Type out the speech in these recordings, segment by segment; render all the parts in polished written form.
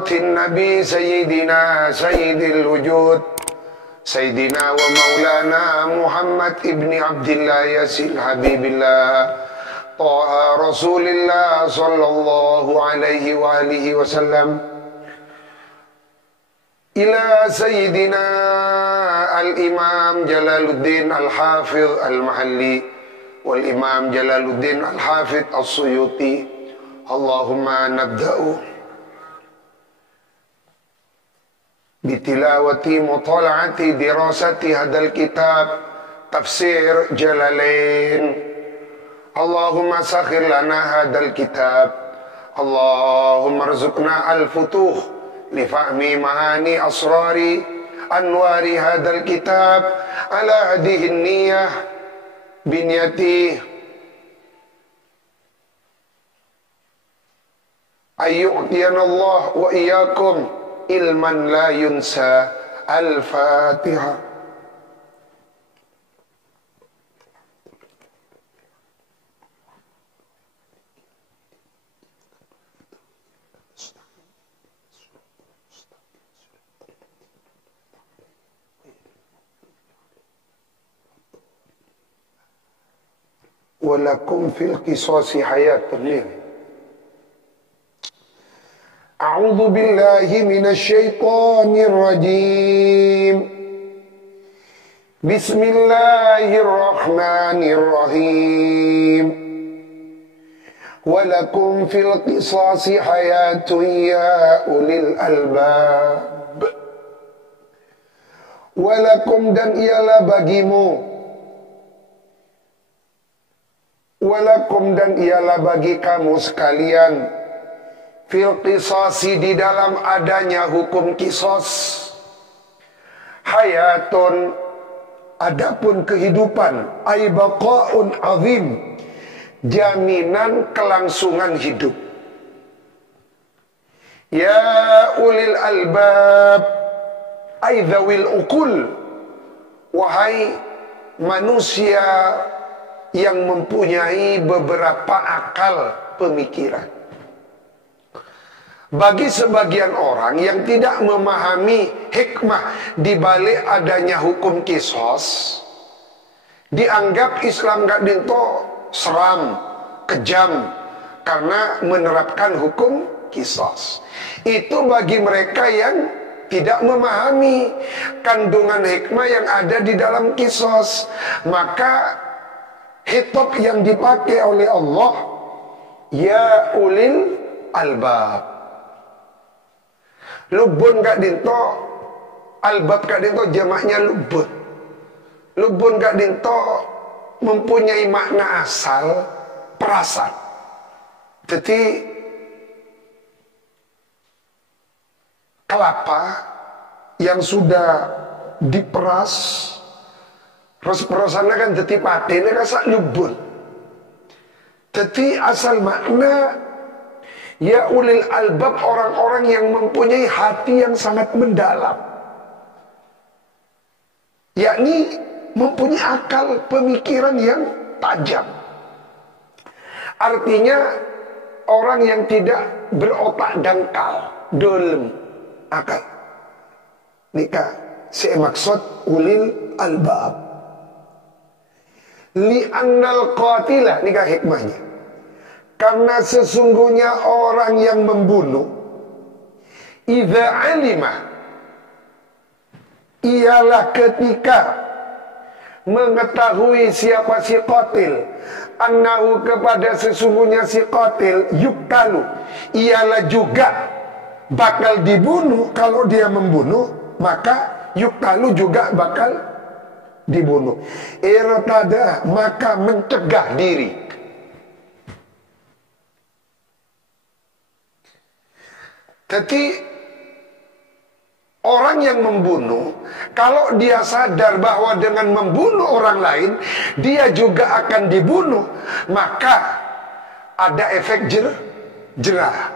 hadratin Nabi Sayyidina Sayyidil Wujud Sayyidina wa Maulana Muhammad ibni Abdillah Yasin Habibillah Taha Rasulillah sallallahu alaihi wa alihi wasallam ila Sayyidina Al-Imam Jalaluddin Al-Hafidh Al-Mahalli wal Imam Jalaluddin Al-Hafidh As-Suyuti. Allahumma nabda'u bitilawati mutala'ati dirasati hadal kitab tafsir Jalalain. Allahumma sakhir lana hadal kitab. Allahumma rzuqna al-futuh li fahmi ma'ani asrari anwari hadal kitab ala hadihi niyah binyati ayyu'tiyana Allah wa iyyakum ilman la yunsa. Al-Fatihah. Walakum fil qisasi hayatun lil. A'udzu billahi minasy syaithanir rajim. Bismillahirrahmanirrahim. Walakum fil qisasi hayatun ya ulil albab. Walakum dan ialah bagimu. Walakum dan ialah bagi kamu sekalian fil qisasi di dalam adanya hukum kisos hayatun adapun kehidupan ay baqaun azim jaminan kelangsungan hidup. Ya ulil albab ay dzawil uqul wahai manusia yang mempunyai beberapa akal pemikiran. Bagi sebagian orang yang tidak memahami hikmah di balik adanya hukum kisos, dianggap Islam gak dinto seram, kejam karena menerapkan hukum kisos. Itu bagi mereka yang tidak memahami kandungan hikmah yang ada di dalam kisos. Maka khitab yang dipakai oleh Allah, ya ulil albab. Lubun gak dinto, albab gak dinto jamaknya lubun. Lubun gak dinto mempunyai makna asal perasan. Jadi kelapa yang sudah diperas perasannya kan jadi patene kasak lubun. Jadi asal makna ya ulil albab orang-orang yang mempunyai hati yang sangat mendalam, yakni mempunyai akal pemikiran yang tajam. Artinya orang yang tidak berotak dangkal, dolem akal. Nikah saya maksud ulil albab. Li'annal qatilah, nikah hikmahnya, karena sesungguhnya orang yang membunuh idza alima, ialah ketika mengetahui siapa si qatil, annahu kepada sesungguhnya si qatil yuktalu, ialah juga bakal dibunuh. Kalau dia membunuh, maka yuktalu juga bakal dibunuh. Irtada, maka mencegah diri. Jadi orang yang membunuh, kalau dia sadar bahwa dengan membunuh orang lain dia juga akan dibunuh, maka ada efek jerah.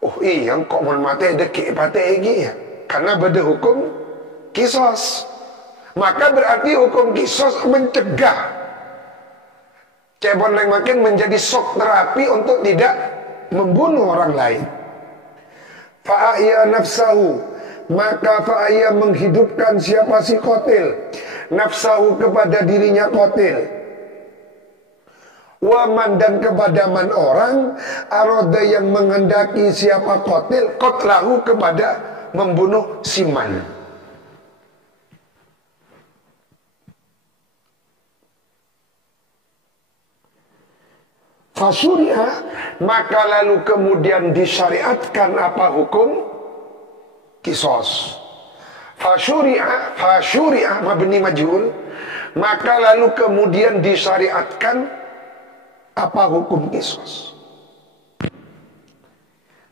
Oh iya, kok mau mati dekik pati ya, karena beda hukum kisos. Maka berarti hukum kisos mencegah. Cebon yang makin menjadi shock terapi untuk tidak membunuh orang lain. fa'ahya nafsahu, maka fa'ahya menghidupkan siapa si qatil, nafsahu kepada dirinya qatil, waman dan kepada man orang, aroda yang menghendaki siapa qatil, qatlahu kepada membunuh si man. Fasyuri'a, maka lalu kemudian disyariatkan apa hukum? Kisos. Fasyuri'a mabni majhul, maka lalu kemudian disyariatkan apa hukum kisos?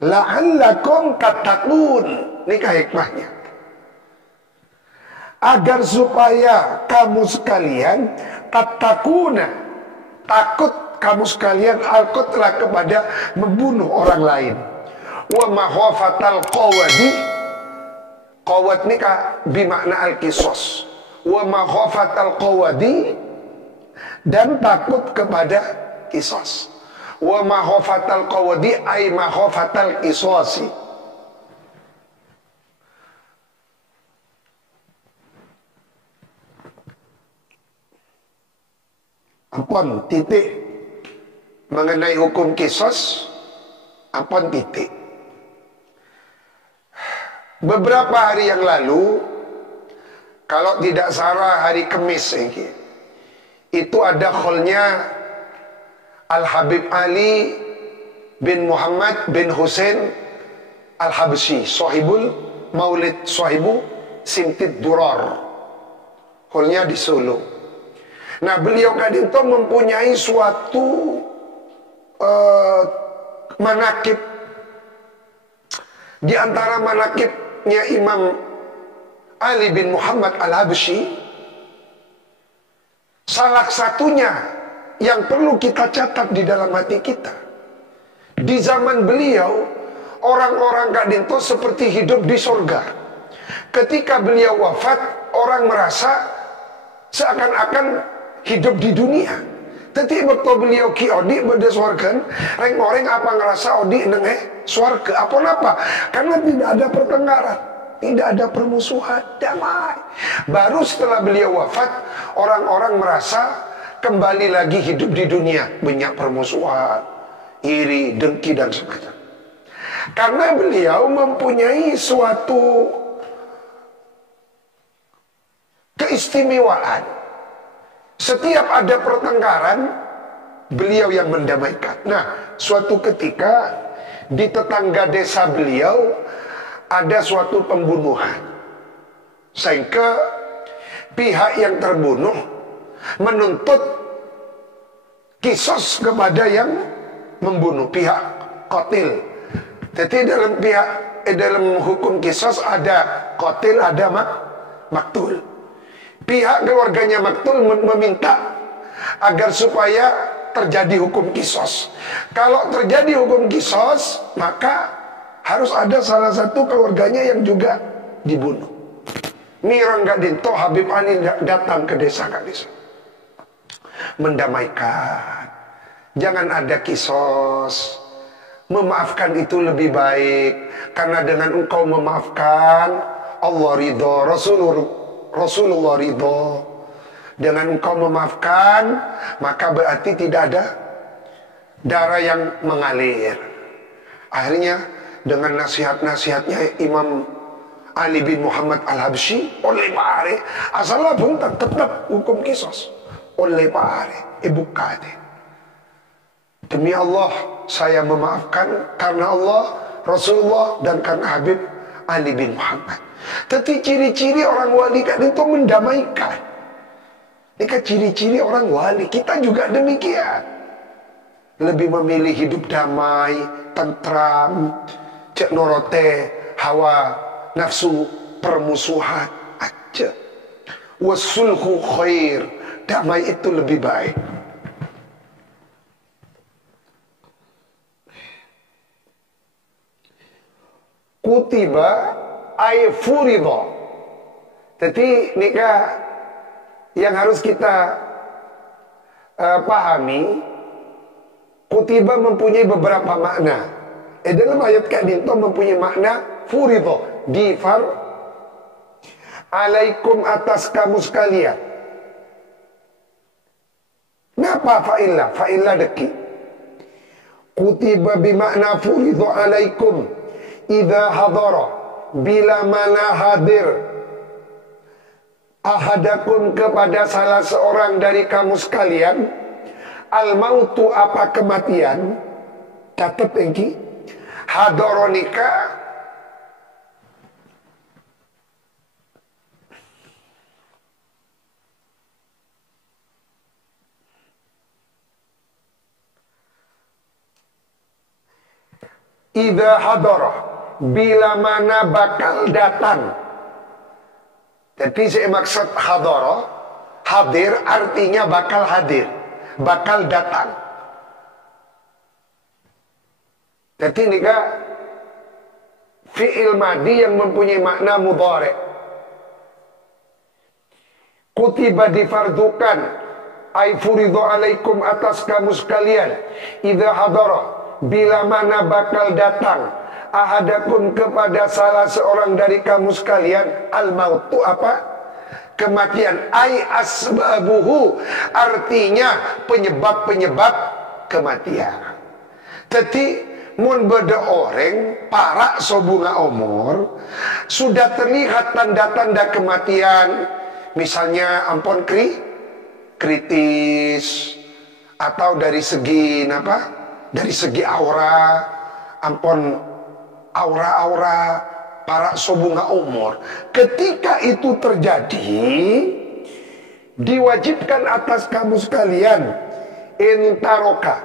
La'allakum tattaqun, nikah hikmahnya, agar supaya kamu sekalian tattaquna, takut kamu sekalian al-qatla kepada membunuh orang lain. Wa mahafatal qawadi, qawad nikah bimakna al-qisas. Wa mahafatal qawadi, dan takut kepada qisas. Wa mahafatal qawadi ay mahafatal qisasi. Ampun titik mengenai hukum kisos, ampun titik. Beberapa hari yang lalu, kalau tidak salah hari Kamis itu ada kholnya Al-Habib Ali bin Muhammad bin Hussein Al-Habsyi, sahibul maulid, sahibu simtid durar, kholnya di Solo. Nah, beliau kan itu mempunyai suatu manakib. Di antara manakibnya Imam Ali bin Muhammad Al-Habsyi, salah satunya yang perlu kita catat di dalam hati kita, di zaman beliau orang-orang kadinto seperti hidup di surga. Ketika beliau wafat, orang merasa seakan-akan hidup di dunia. Tetapi waktu beliau ki odi berde swarga, reng-oreng apa ngerasa odi neng swarga? Apa napa? Karena tidak ada pertengkaran, tidak ada permusuhan, damai. Baru setelah beliau wafat, orang-orang merasa kembali lagi hidup di dunia, banyak permusuhan, iri, dengki dan sebagainya. Karena beliau mempunyai suatu keistimewaan. Setiap ada pertengkaran, beliau yang mendamaikan. Nah, suatu ketika di tetangga desa beliau ada suatu pembunuhan, sehingga pihak yang terbunuh menuntut kisos kepada yang membunuh, pihak qatil. Jadi dalam hukum kisos ada qatil, ada maktul. Pihak keluarganya maktul meminta agar supaya terjadi hukum kisos. Kalau terjadi hukum kisos, maka harus ada salah satu keluarganya yang juga dibunuh. Mirangga dinto Habib Ali datang ke desa Kadis, mendamaikan. Jangan ada kisos. Memaafkan itu lebih baik, karena dengan engkau memaafkan, Allah ridho, Rasulullah ridho. Dengan engkau memaafkan, maka berarti tidak ada darah yang mengalir. Akhirnya dengan nasihat-nasihatnya Imam Ali bin Muhammad Al-Habsyi, oleh Pak Are, asalnya pun tetap hukum kisos. Oleh Pak Are, ibu kade. Demi Allah, saya memaafkan karena Allah, Rasulullah, dan karena Habib Ali bin Muhammad. Tapi ciri-ciri orang wali kan itu mendamaikan. Ini kan ciri-ciri orang wali. Kita juga demikian. Lebih memilih hidup damai, tentram, cek norote, hawa, nafsu, permusuhan aja. Wasulhu khair. Damai itu lebih baik. Kutiba ay furido. Jadi nikah yang harus kita pahami, kutiba mempunyai beberapa makna. Dalam ayat Kak Dinto mempunyai makna furidho, difar alaikum atas kamu sekalian. Napa fa'illah? Fa'illah deki. Kutiba bimakna furidho alaikum idha hadara, bila mana hadir ahadakum kepada salah seorang dari kamu sekalian, al-mautu apa kematian. Catat engki, hadoronika idza hadara, bila mana bakal datang. Jadi saya maksud hadara, hadir artinya bakal hadir, bakal datang. Jadi ini fi'il madi yang mempunyai makna mudhari. Kutiba difardukan, ay furidho alaikum atas kamu sekalian, idza hadara, bila mana bakal datang ahadakum kepada salah seorang dari kamu sekalian, al-mautu apa? Kematian. Ay asbabuhu, artinya penyebab-penyebab kematian. Jadi mun beda orang parak sobunga umur sudah terlihat tanda-tanda kematian, misalnya ampun kritis, atau dari segi apa? Dari segi aura, ampun aura-aura parak sobunga umur. Ketika itu terjadi, diwajibkan atas kamu sekalian intaroka,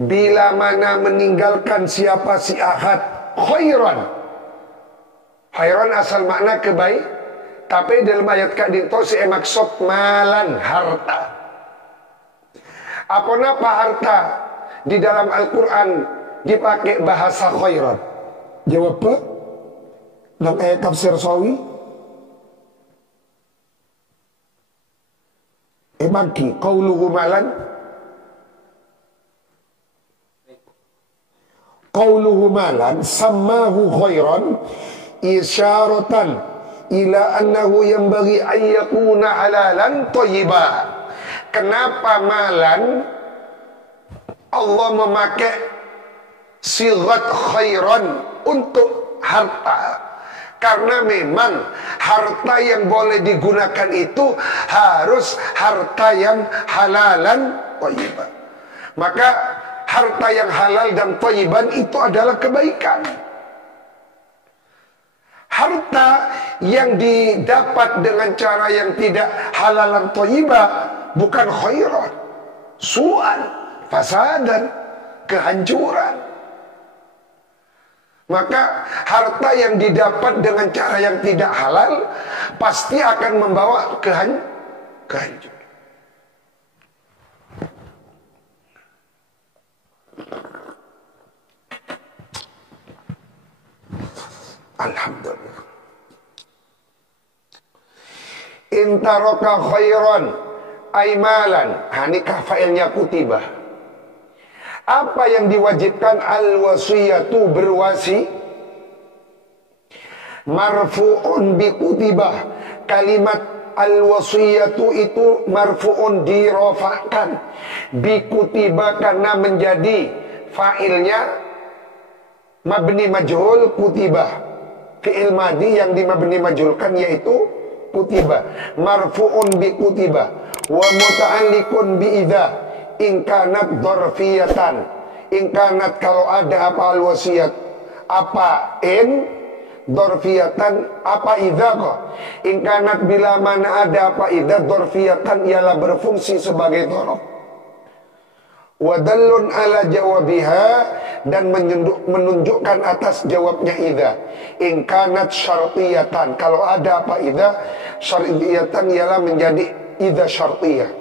bila mana meninggalkan siapa si ahad khairan. Khairan asal makna kebaik, tapi dalam ayat Kak Dinto saya maksud malan, harta. Apa napa harta di dalam Al-Quran dipakai bahasa khairan? Jawab apa? Dalam ayat tafsir Sawi bagi qauluhu malan, qauluhu malan sammahu khairan isyaratan ila annahu yanbaghi an yakuna halalan thayyiba. Kenapa malan Allah memakai sigat khairan untuk harta? Karena memang harta yang boleh digunakan itu harus harta yang halalan thayyiban. Maka harta yang halal dan thayyiban itu adalah kebaikan. Harta yang didapat dengan cara yang tidak halal dan thayyibah bukan khairan, su'an, fasadan, kehancuran. Maka harta yang didapat dengan cara yang tidak halal pasti akan membawa kehancuran. Alhamdulillah. Intaroka khairan aimalan, hanikah fa'ilnya kutibah. Apa yang diwajibkan? Al-wasiyatu, berwasi, marfu'un bi kutibah. Kalimat al-wasiyatu itu marfu'un, dirofakkan, bi kutibah karena menjadi fa'ilnya mabni majhul kutibah. Fi'il madi yang dimabni majhulkan yaitu kutibah, marfu'un bi kutibah, wa muta'alliqun bi idza in kanat dzarfiyatan. In kanat, kalau ada apa al-wasiyat, apa in, dzarfiyatan apa idza kok. In kanat, bila mana ada apa idza, dzarfiyatan ialah berfungsi sebagai dzarf. Wa dallun ala jawabiha, dan menunjukkan atas jawabnya idza. In kanat syartiyatan, kalau ada apa idza syartiyatan ialah menjadi idza syartiyah.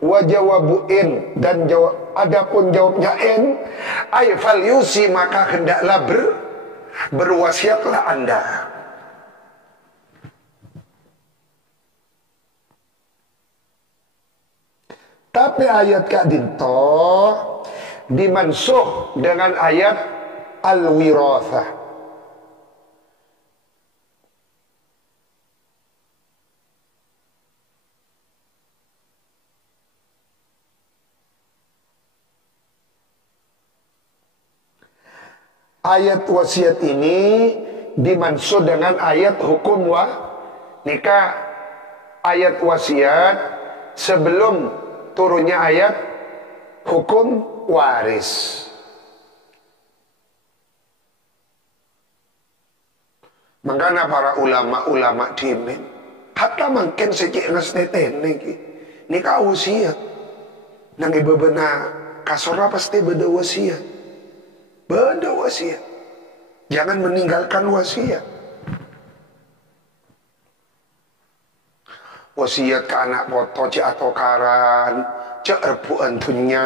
Wa jawabu in, dan jawab adapun jawabnya in, ay fal yusi, maka hendaklah berwasiatlah Anda. Tapi ayat Kak Dinto dimansuh dengan ayat al-wirathah. Ayat wasiat ini dimaksud dengan ayat hukum nikah. Ayat wasiat sebelum turunnya ayat hukum waris. Makanya para ulama-ulama dimin hatta mungkin secik ngesneten nikah wasiat nang ibu benar kasora pasti beda wasiat. Beda wasiat. Jangan meninggalkan wasiat. Wasiat ke anak foto cek atau karan, cek rebu antunya.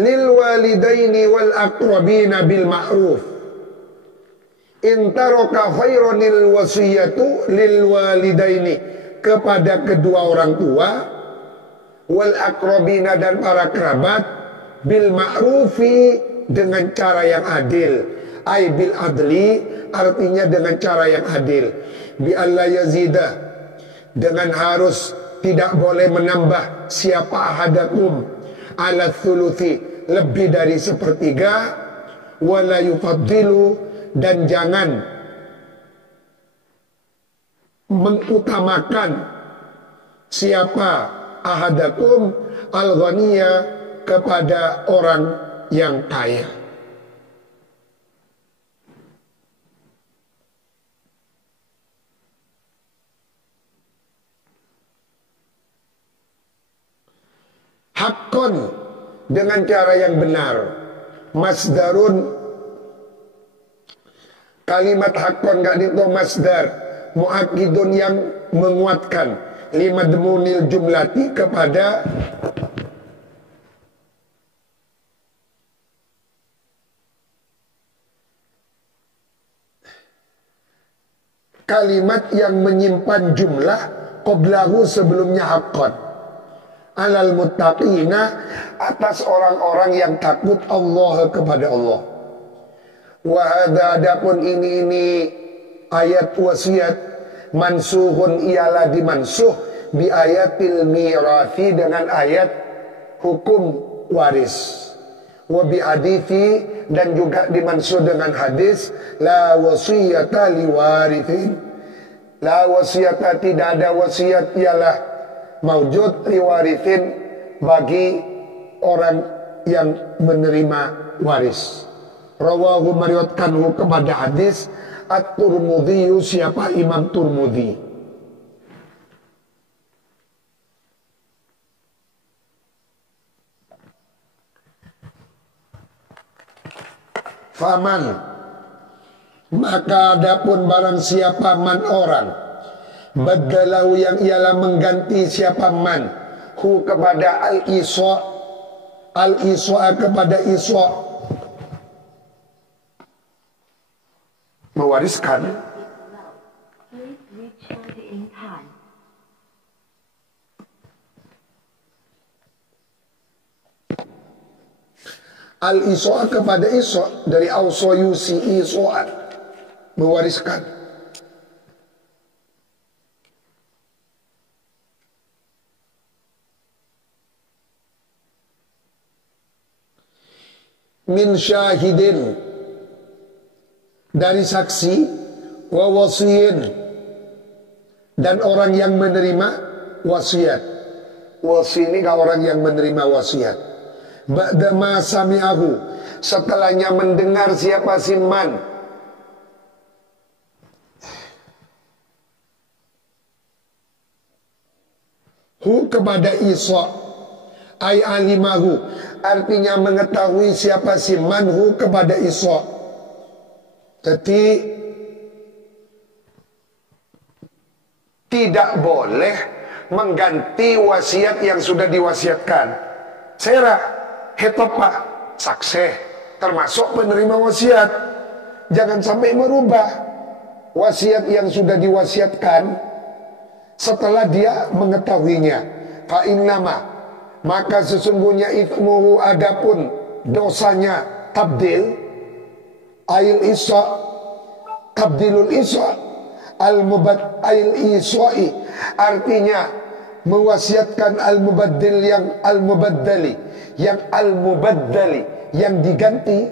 Lil walidaini wal aqrabina bil ma'ruf. In taraka khairanil wasiyatu lil walidaini, kepada kedua orang tua, wal aqrabina dan para kerabat, bil ma'rufi dengan cara yang adil, ay bil adli artinya dengan cara yang adil, bi alla yazida dengan harus tidak boleh menambah siapa ahadakum ala thuluthi lebih dari sepertiga, wala yufaddilu dan jangan mengutamakan siapa ahadakum al-ghaniya kepada orang yang kaya. Hakkon dengan cara yang benar. Masdarun, kalimat hakkon gak itu masdar, muakidun yang menguatkan, limadmunil jumlati kepada kalimat yang menyimpan jumlah qoblahu sebelumnya haqqan, alal muttaqina atas orang-orang yang takut Allah kepada Allah. Wa hadza adapun ini ayat wasiat mansuhun ialah dimansuh bi ayatil mirathi dengan ayat hukum waris. Wa bi hadithi dan juga dimansuh dengan hadis la wasiyata liwarithin. La wasiyata tidak ada wasiat ialah maujud liwarithin bagi orang yang menerima waris. Rawahu meriwayatkanhu kepada hadis At-Turmudzi, siapa Imam Turmudzi. Faman maka adapun barang siapa man orang badalahu yang ialah mengganti siapa man hu kepada al-iswa kepada iswa mewariskan al-iswa kepada iswa dari ausoyusi iswa mewariskan min syahidin dari saksi wa wasiyin dan orang yang menerima wasiat. Wasi ini orang yang menerima wasiat. Ba'da ma sami'ahu setelahnya mendengar siapa si man hu kepada iswa ay alimahu artinya mengetahui siapa si man hu kepada iswa. Jadi tidak boleh mengganti wasiat yang sudah diwasiatkan. Saya hetopa sakseh termasuk penerima wasiat. Jangan sampai merubah wasiat yang sudah diwasiatkan setelah dia mengetahuinya. Fa innama, maka sesungguhnya ithmuhu, adapun dosanya tabdil, ail isya, tabdilul isya, al-mubad ail isya'i, artinya mewasiatkan al-mubaddil, yang al-mubaddali, yang al-mubaddali, yang diganti,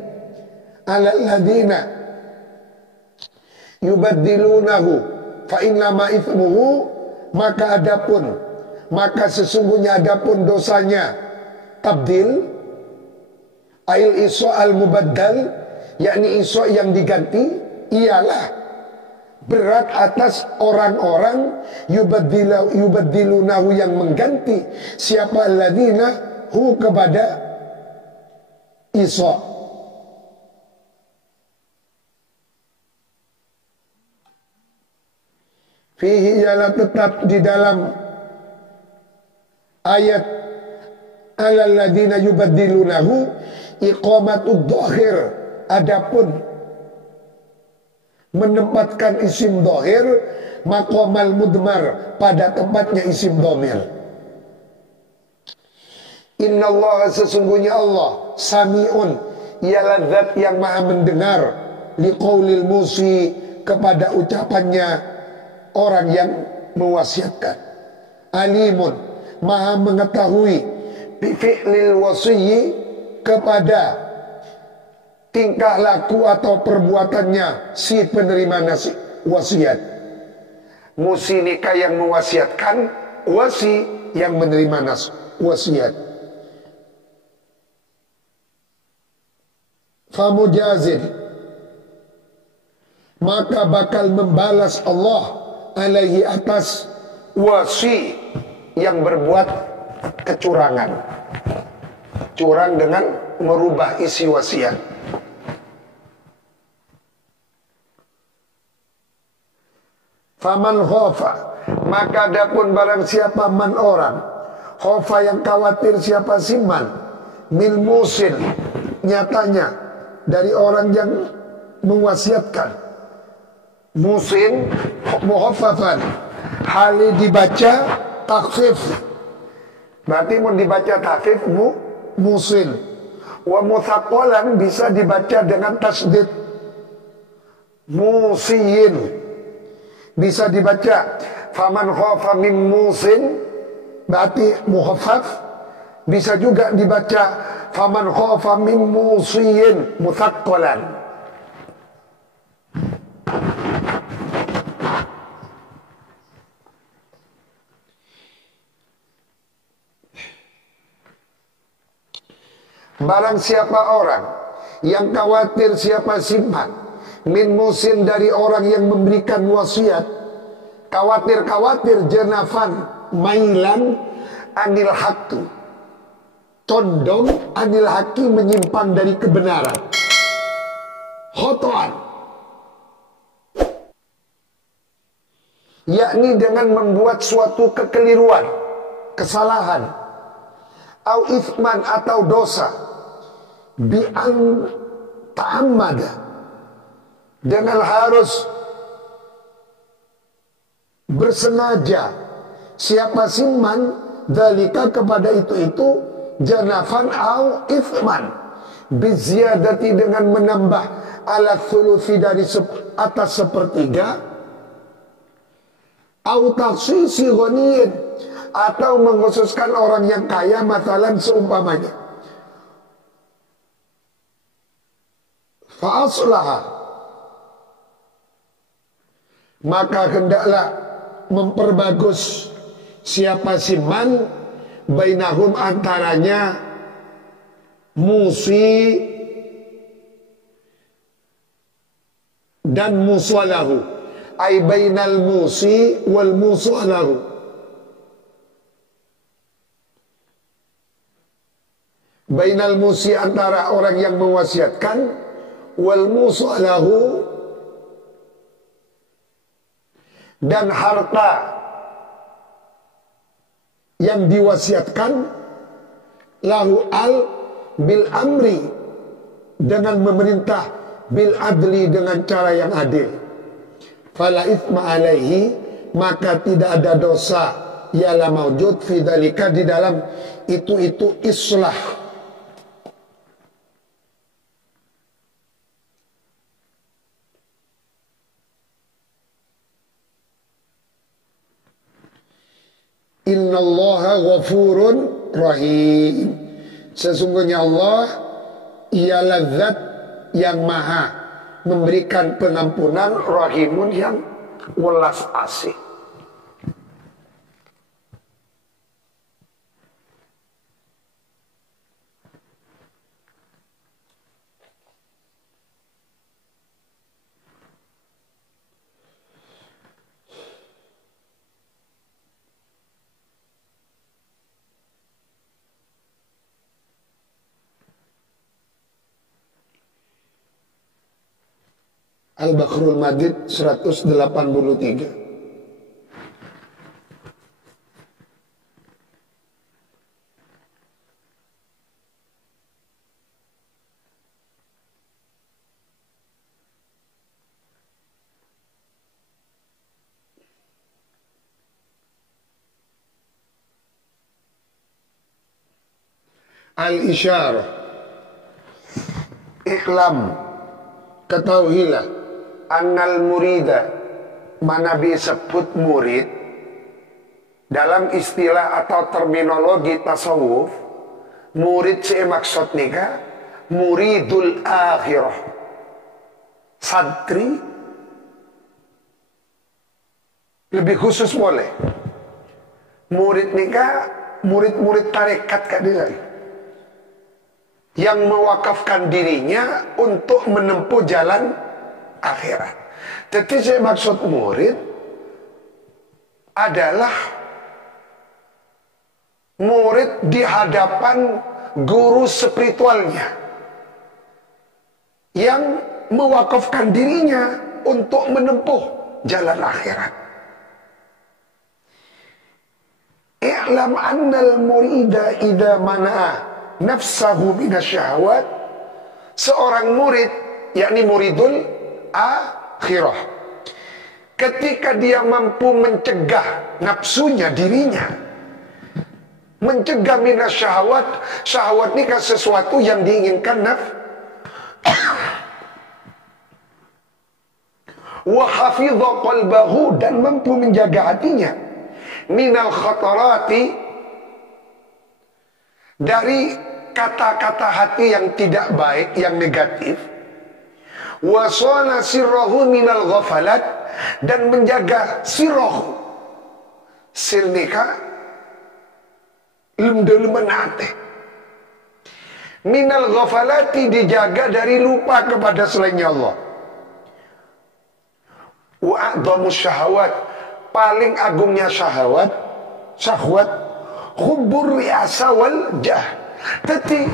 ala ladina yubaddilunahu fa innama ithmuhu, maka sesungguhnya adapun dosanya tabdil, ail isya al-mubaddal, yakni isya yang diganti, ialah berat atas orang-orang yubaddilunahu, yang mengganti siapa alladzina hu, kepada isya. Fihi, ialah tetap di dalam ayat alal ladina yubaddilunahu iqamatud dhahir, adapun menempatkan isim dhahir maqamal mudmar, pada tempatnya isim dhamir. Innallaha, sesungguhnya Allah, sami'un, ialah zat yang maha mendengar, liqaulil musi, kepada ucapannya orang yang mewasiatkan. Alimun, maha mengetahui, bifi'lil wasiyyi, kepada tingkah laku atau perbuatannya si penerima wasiat. Musi nikah yang mewasiatkan, wasi yang menerima wasiat. Famujazid, maka bakal membalas Allah alaihi, atas wasi yang berbuat kecurangan, curang dengan merubah isi wasiat. Faman khofa, maka adapun barang siapa man orang, khofa yang khawatir siapa siman, min musin, nyatanya dari orang yang mewasiatkan. Musin muhaffafan, hali dibaca takhfif, berarti mau dibaca takhfif musin. Wa muthaqqalan, bisa dibaca dengan tasdid, musiyin, bisa dibaca faman khafa min musin, berarti muhaffaf. Bisa juga dibaca faman khafa min musiyin, muthaqqalan. Barang siapa orang yang khawatir siapa simpan, min musin, dari orang yang memberikan wasiat, khawatir jenafan, mailan anil haqqi, condong anil haqqi, menyimpang dari kebenaran, khotoan, yakni dengan membuat suatu kekeliruan, kesalahan, au ithman, atau dosa, bi'an ta'ammada, dengan harus bersengaja siapa siman, dalika, kepada itu janafan au ithman, biziyadati, dengan menambah, ala thuluthi, dari atas sepertiga, au taksisi ghaniyin, atau mengkhususkan orang yang kaya, matalan seumpamanya. Fa'aslaha, maka hendaklah memperbagus siapa siman, bainahum, antaranya musi dan musalahu, ay bainal musi wal musalahu, bainal musi, antara orang yang mewasiatkan, wal musalahu, dan harta yang diwasiatkan, lahu al bil amri, dengan memerintah, bil adli, dengan cara yang adil. Fala ithma alaihi, maka tidak ada dosa ialah maujud fi dzalika di dalam itu islah. Innallaha ghafurun rahim. Sesungguhnya Allah ialah zat yang maha memberikan pengampunan, rahimun yang welas asih. Al-Baqarul Majid 183. Al-Isyarah. Ikhlam, ketahuilah, annal murida, mana disebut murid dalam istilah atau terminologi tasawuf, murid saya maksud nika muridul akhirah, santri lebih khusus boleh. Murid nika murid-murid tarekat kadang yang mewakafkan dirinya untuk menempuh jalan akhirat. Jadi saya maksud murid adalah murid di hadapan guru spiritualnya yang mewakafkan dirinya untuk menempuh jalan akhirat. I'lam annal murida idza mana'a nafsahu minasyahawat. Seorang murid, yakni muridul akhirah, ketika dia mampu mencegah nafsunya, dirinya, mencegah minasyahawat. Syahwat ini kan sesuatu yang diinginkan wa hafidha qalbahu, dan mampu menjaga hatinya, minal khatarati, dari kata-kata hati yang tidak baik, yang negatif, wasana sirrahu minal ghafalat, dan menjaga sirrahu, sirnika lemdeleman hati, minal ghafalati, dijaga dari lupa kepada selainnya Allah. Wa'adhamu syahawat, paling agungnya syahwat hubbur riasa wal jah. Tapi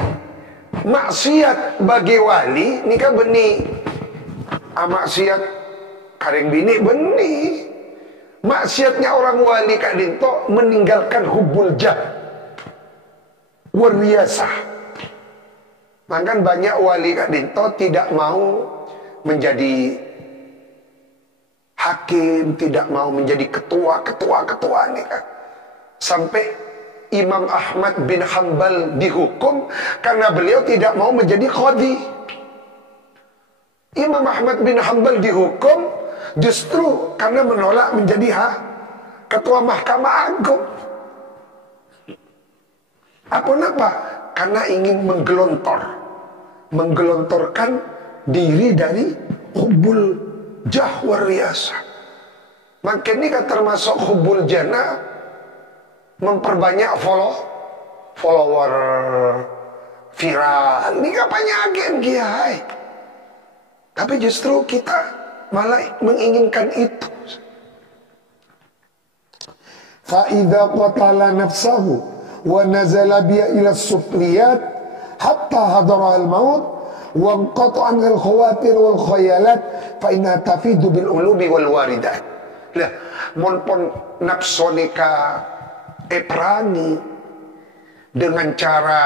maksiat bagi wali ni kan benih, maksiat kareng bini benih. Maksiatnya orang wali kak dinto meninggalkan hubbul jah wariasah. Maka banyak wali kak dinto tidak mau menjadi hakim, tidak mau menjadi ketua nih kan. Sampai Imam Ahmad bin Hanbal dihukum karena beliau tidak mau menjadi qadhi. Imam Ahmad bin Hanbal dihukum justru karena menolak menjadi ketua Mahkamah Agung. Apa? Karena ingin menggelontorkan diri dari hubbul jah war riyasah. Maka ini kan termasuk hubbul jannah, memperbanyak follower viral. Ini kan penyakit kiai. Tapi justru kita malah menginginkan itu. Fa idza qatala nafsahu wa nazala biha ila sufliyat hatta hadara al-maut wa anqata an al-khawatir wal khayalat fa inna tafidu bil ulubi wal waridat. Lah mon pon nafsonika perangi dengan cara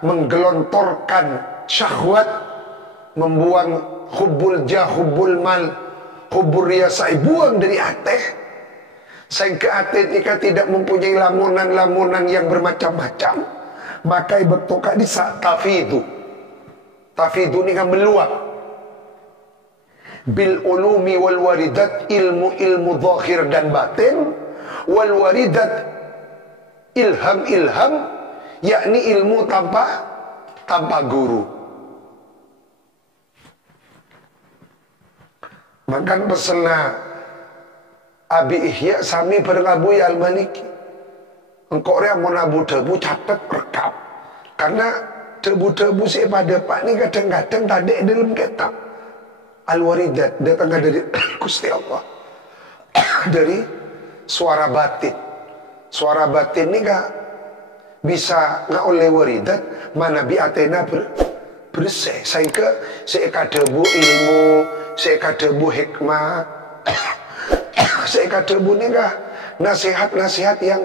menggelontorkan syahwat, membuang hubbul jah, hubbul mal, hubbul riyasah, buang dari hati. Sehingga atletika tidak mempunyai lamunan-lamunan yang bermacam-macam, maka bektoka di saat tafidu. Tafidu ini kan meluap. Bil ulumi wal waridat, ilmu-ilmu zahir dan batin, wal waridat ilham-ilham, yakni ilmu tanpa guru. Maka pesenah Abi Ihya sami berngabu ya Al-Maliki. Engkau orang mau nabu debu catat rekap. Karena debu-debu si pada pak ni kadang-kadang tak ada dalam kitab. Al-Waridat datang dari Gusti Allah. Dari suara batin. Suara batin ni gak bisa nggak oleh waridat mana bi atena bersih. Sehingga seeka debu ilmu, seeka debu hikmah, seeka debu ni gak nasihat-nasihat yang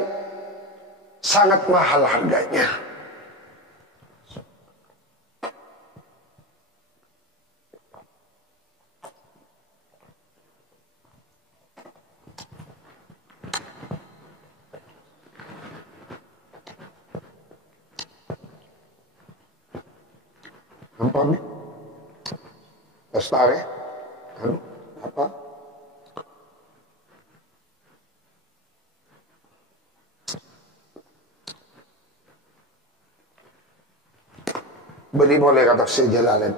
sangat mahal harganya. Apa nih? Lestari? Apa? Beli boleh kata Syekh Jalalain.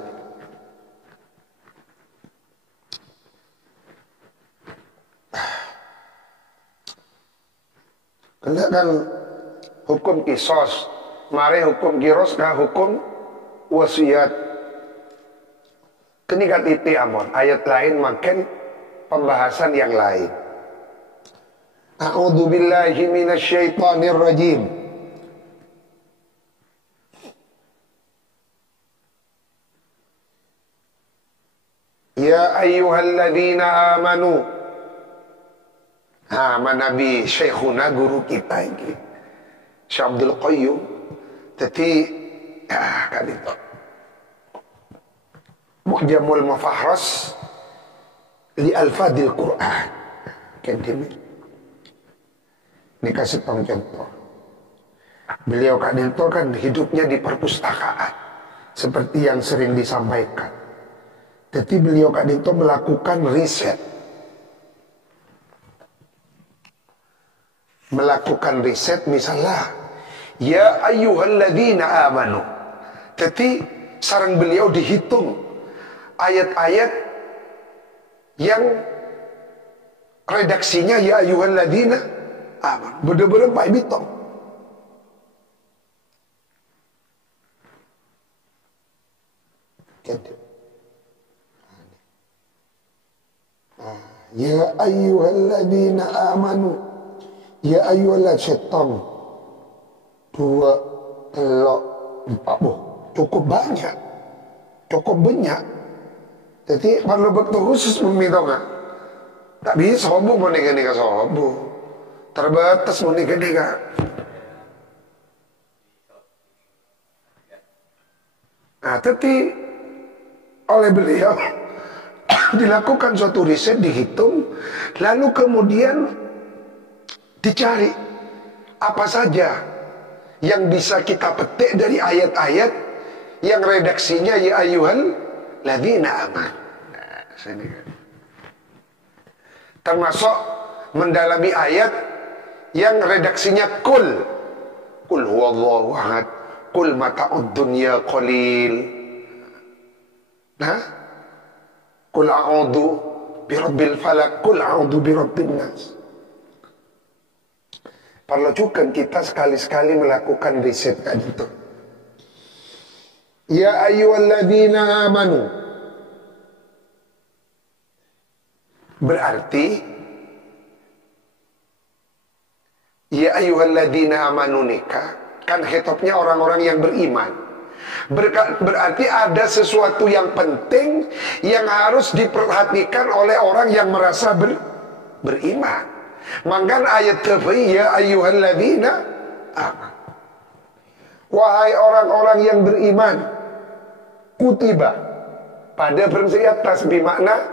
Kena kan hukum kisos, mari hukum kiros kah hukum wasiat. Kini titi amon ayat lain makin pembahasan yang lain. A'udzu billahi minasyaitonir rajim. Ya ayyuhalladzina amanu. Nabi Syekhuna guru kita ini Syekh Abdul Qayyum. Jadi kan itu Mu'jamul Mufahras li Alfadil Quran. Kan ini kasih contoh. Beliau kan itu kan hidupnya di perpustakaan seperti yang sering disampaikan. Jadi beliau kan itu melakukan riset. Melakukan riset misalnya ya ayyuhalladzina amanu. Jadi sarang beliau dihitung ayat-ayat yang redaksinya ya ayyuhalladzina amanu. Bener-bener Pak Bitong. Ya ayyuhalladzina amanu. Ya ayyuhalladzina syaitan. 2, 3, 4. Cukup banyak. Cukup banyak. Jadi perlu betul khusus meminta nggak? Tak bisa sobo mau nikah sobo. Terbatas mau nikah. Nah, tapi oleh beliau dilakukan suatu riset, dihitung, lalu kemudian dicari apa saja yang bisa kita petik dari ayat-ayat yang redaksinya ya ayyuhal ladzina aman. Nah, termasuk mendalami ayat yang redaksinya kul huwallahu ahad, kul mata'ud dunya qalil. Nah, kul a'udzu birabbil falaq, kul a'udzu birabbin nas. Perlu juga kita sekali-sekali melakukan riset kan itu. Ya ayyuhalladzina amanu. Berarti ya ayyuhalladzina amanu nikah kan hitopnya orang-orang yang beriman. Berarti ada sesuatu yang penting yang harus diperhatikan oleh orang yang merasa beriman. Maka ayat terbaik ya ayyuhalladzina amanu. Wahai orang-orang yang beriman, kutiba pada prinsip atas bermakna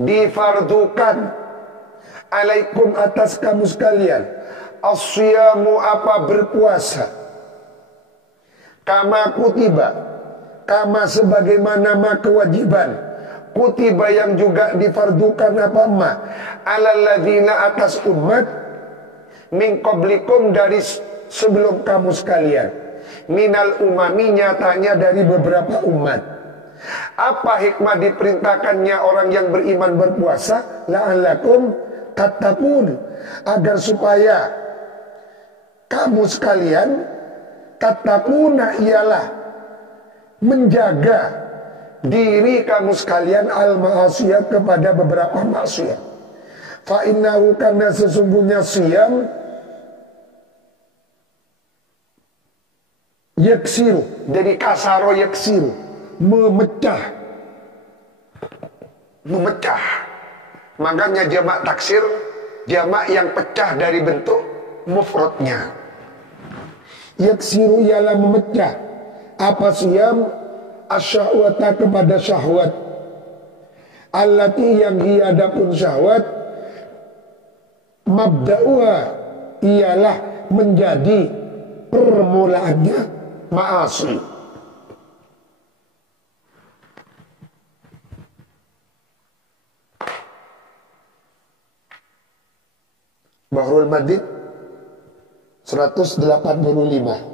difardukan alaikum atas kamu sekalian, as-siyamu apa berpuasa, kama kutiba, kama sebagaimana ma kewajiban, kutiba yang juga difardukan apa ma, alal ladzina atas umat, min qablikum dari sebelum kamu sekalian, minal umami nyatanya dari beberapa umat. Apa hikmah diperintahkannya orang yang beriman berpuasa? La'allakum tattaqun, agar supaya kamu sekalian, tattaquna ialah menjaga diri kamu sekalian al-ma'asiyah kepada beberapa maksiat. Fa innahu, karena sesungguhnya siyam yaksiru, dari kasaro yaksiru, memecah. Makanya jamak taksir, jamak yang pecah dari bentuk mufradnya. Yaksiru ialah memecah. Apa siyam? Asyahwata kepada syahwat, allati yang hiadapun syahwat, mabda'uha ialah menjadi permulaannya ma'asi. Bahrul Madid 185.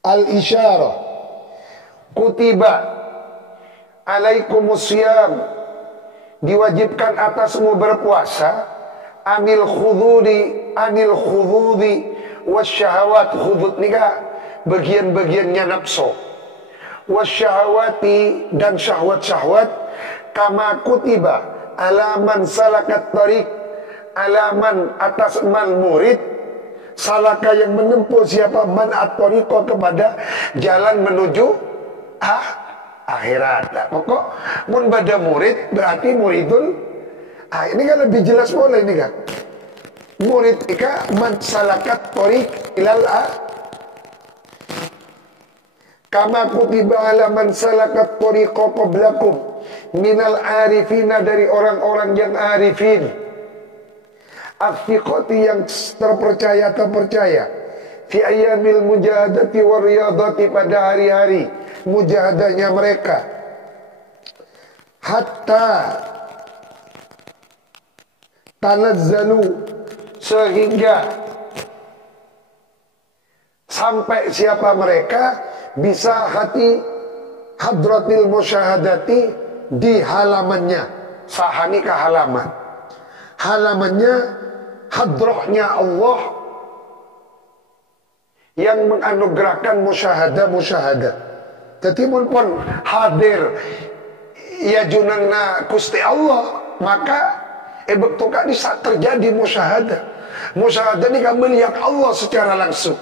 Al-isyarah, kutiba alaikumusiyam, diwajibkan atasmu berpuasa, anil khududi wasyahawat. Khudud nikah bagian-bagiannya nafsu, wasyahawati dan syahwat-syahwat, kama kutiba alaman salakat tariq, alaman atas man murid, salaka yang menempuh siapa, man at-tariqa kepada jalan menuju akhirat. Nah, pokok mun bada murid berarti muridul. Ini kan lebih jelas boleh ini kan. Murid ika man salakat tariq ilal kama kutiba alaman salakat tariqa qablakum minal arifina, dari orang-orang yang arifin, afiqati yang terpercaya, fi ayyamil mujahadati wa riyadati, pada hari-hari mujahadahnya mereka, hatta tanazzalu, sehingga sampai siapa mereka bisa hati hadratil musyahadati, di halamannya. Sahani ke halaman, halamannya hadrohnya Allah yang menganugerahkan musyahadah. Jadi pun hadir ya junanna Gusti Allah, maka bektoka di saat terjadi musyahadah. Musyahadah ini kan melihat Allah secara langsung,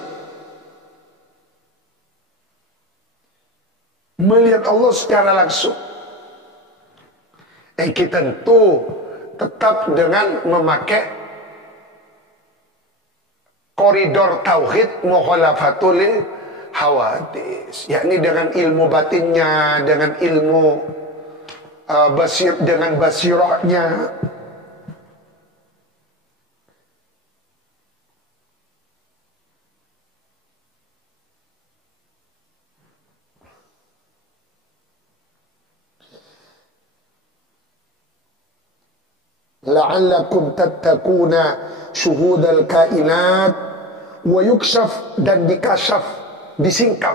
melihat Allah secara langsung. Kita tentu tetap dengan memakai koridor tauhid mukhalafatul hawadis, yakni dengan ilmu batinnya, dengan ilmu dengan basirahnya. La'allakum tattaquna syuhudal kainat wa yukshaf, dan dikasyaf, disingkap,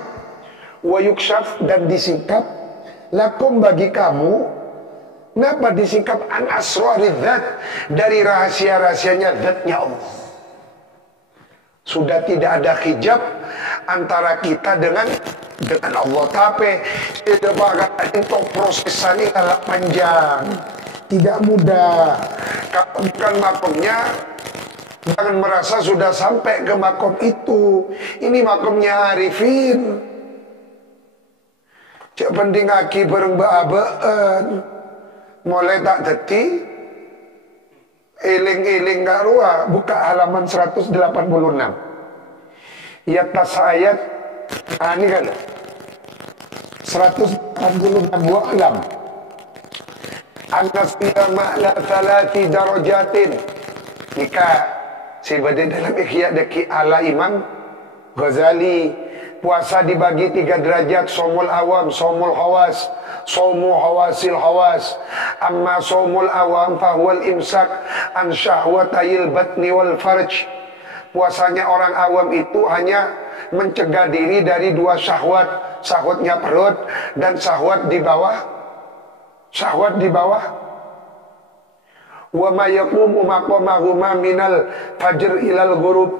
wa yukshaf dan disingkap, lakum bagi kamu. Kenapa disingkap? An asraridzat, dari rahasia-rahasianya zatnya Allah. Sudah tidak ada hijab antara kita dengan Allah. Tapi itu prosesnya agak panjang, tidak mudah. Kalau bukan makomnya, jangan merasa sudah sampai ke makom itu. Ini makomnya arifin. Cek penting aki bareng baabaan, mulai tak deti, eling-eling garua. Buka halaman 186. Ya tas ayat, ini kan 186 buah alam. An-nasiyama la thalathi darajatin. Jika sebagai dalam Ihya deki ala Imam Ghazali, puasa dibagi 3 derajat: saumul awam, saumul khawas, saumu hawasil hawas. Amma saumul awam fahuwal imsak an syahwatayil batni wal farj. Puasanya orang awam itu hanya mencegah diri dari 2 syahwat, syahwatnya perut dan syahwat di bawah. Syahwat di bawah. Wa ma yaqumu maqamahuma minal fajr ilal ghurub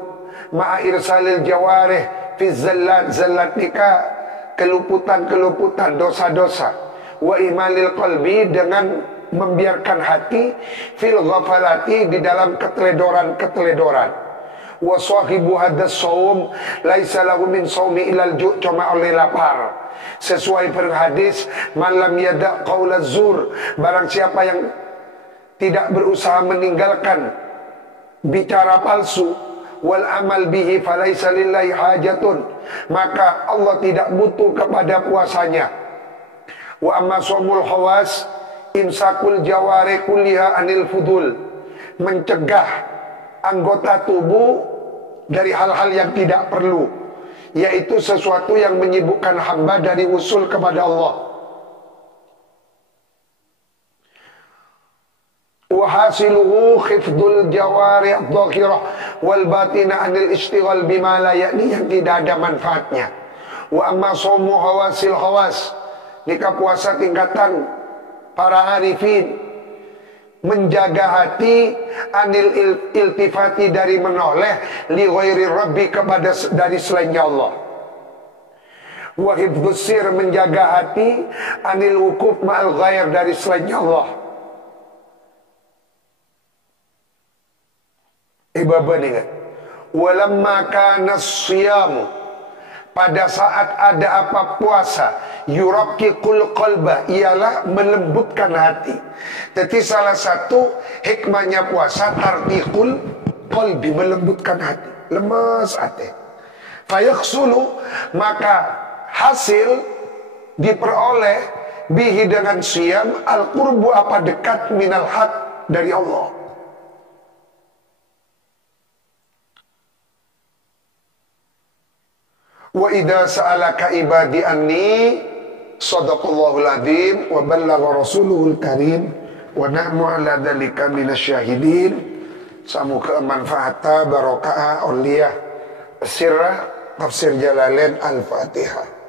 ma'a irsalil jawarih fi zallat nikah, keluputan-keluputan, dosa-dosa. Wa imalil qalbi, dengan membiarkan hati, fil ghafalati, di dalam keteledoran-keteledoran. Wa sahibu hadas saum laisa lahu min saumi ilal ju', cuma oleh lapar. Sesuai hadis, malam yada qaulaz zur, barang siapa yang tidak berusaha meninggalkan bicara palsu, wal amal bihi falaisa lillahi hajatun, maka Allah tidak butuh kepada puasanya. Wa amma shaumul khawas imsakul jawari kulliha anil fudul, mencegah anggota tubuh dari hal-hal yang tidak perlu, yaitu sesuatu yang menyibukkan hamba dari usul kepada Allah. Wa hasiluhu khifdul jawari adh-dhahirah wal batina anil ishtighal bima la ya'ni, yang tidak ada manfaatnya. Wa amma shaumu hawasil hawas, nikah puasa tingkatan para arifin, menjaga hati anil iltifati, dari menoleh li ghairi rabbi, kepada dari selainnya Allah. Wa hifdzus sir, menjaga hati anil wukuf ma'al ghair, dari selainnya Allah. Ibadah ingat. Walamma kana siyamu, pada saat ada apa puasa, yuraqiqul qalba, ialah melembutkan hati. Jadi salah satu hikmahnya puasa tarqiqul qalbi, melembutkan hati, lemas hati. Fayakhsulu, maka hasil diperoleh bihi, dengan siyam, al qurbu, apa dekat, minal haq, dari Allah. Wa idza sa'alaka ibadi anni sadaqallahul adzim wa ballagha rasuluhul karim wa nahnu ala dzalika minasyahidin. Semoga manfaat barakah uliyah sirrah tafsir Jalalain al-Fatihah.